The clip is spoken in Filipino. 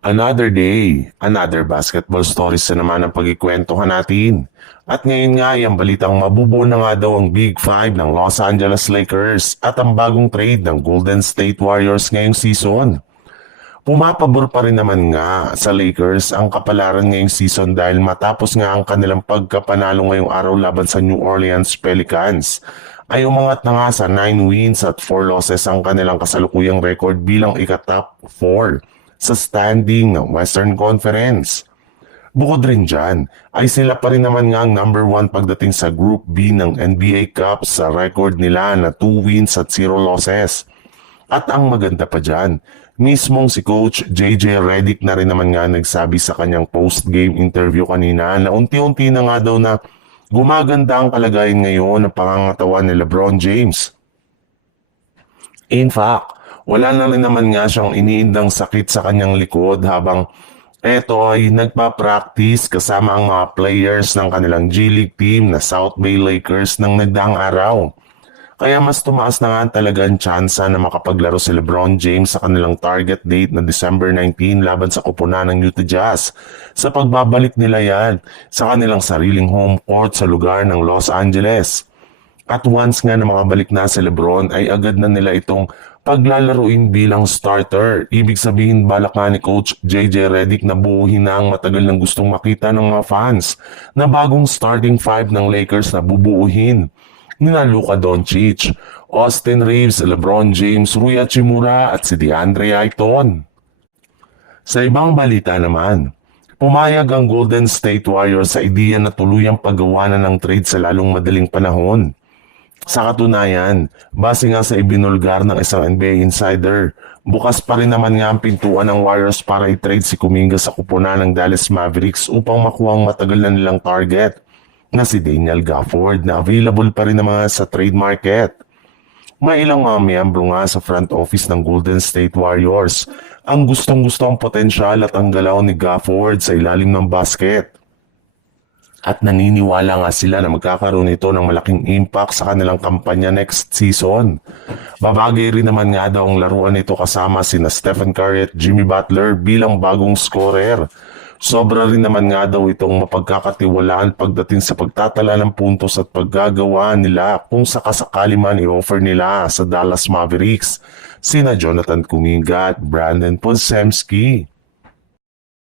Another day, another basketball stories na naman ang pagkikwentuhan natin. At ngayon nga ay ang balitang mabubuo na nga daw ang Big Five ng Los Angeles Lakers at ang bagong trade ng Golden State Warriors ngayong season. Pumapabor pa rin naman nga sa Lakers ang kapalaran ngayong season dahil matapos nga ang kanilang pagkapanalo ngayong araw laban sa New Orleans Pelicans ay umangat na nga sa 9 wins at 4 losses ang kanilang kasalukuyang record bilang ika-top 4 sa standing ng Western Conference. Bukod rin dyan, ay sila pa rin naman nga ang number 1 pagdating sa Group B ng NBA Cup sa record nila na 2 wins at 0 losses. At ang maganda pa dyan, mismong si Coach JJ Redick na rin naman nga nagsabi sa kanyang post-game interview kanina na unti-unti na nga daw na gumaganda ang kalagayan ngayon ng pangangatawan ni LeBron James. In fact, wala na rin naman nga siyang iniindang sakit sa kanyang likod habang eto ay nagpa-practice kasama ang mga players ng kanilang G League team na South Bay Lakers ng nagdaang araw. Kaya mas tumaas na nga talaga ang tsansa na makapaglaro si LeBron James sa kanilang target date na December 19 laban sa kupunan ng Utah Jazz sa pagbabalik nila yan sa kanilang sariling home court sa lugar ng Los Angeles. At once nga na makabalik na si LeBron ay agad na nila itong paglalaruin bilang starter. Ibig sabihin balak nga ni Coach JJ Redick na buuhin na ang matagal nang gustong makita ng mga fans na bagong starting five ng Lakers na bubuuhin nina Luka Doncic, Austin Reeves, LeBron James, Rui Hachimura at si DeAndre Ayton. Sa ibang balita naman, pumayag ang Golden State Warriors sa ideya na tuluyang paggawa na ng trade sa lalong madaling panahon. Sa katunayan, base nga sa ibinulgar ng isang NBA insider, bukas pa rin naman nga ang pintuan ng Warriors para i-trade si Kuminga sa kupunan ng Dallas Mavericks upang makuha ang matagal na nilang target na si Daniel Gafford na available pa rin naman sa trade market. May ilang mga miyembro nga sa front office ng Golden State Warriors ang gustong-gusto ang potensyal at ang galaw ni Gafford sa ilalim ng basket. At naniniwala nga sila na magkakaroon ito ng malaking impact sa kanilang kampanya next season. Babagay rin naman nga daw ang laruan nito kasama sina Stephen Curry at Jimmy Butler bilang bagong scorer. Sobra rin naman nga daw itong mapagkakatiwalaan pagdating sa pagtatala ng puntos at paggagawa nila kung sakasakali man i-offer nila sa Dallas Mavericks sina Jonathan Kuminga at Brandon Podziemski.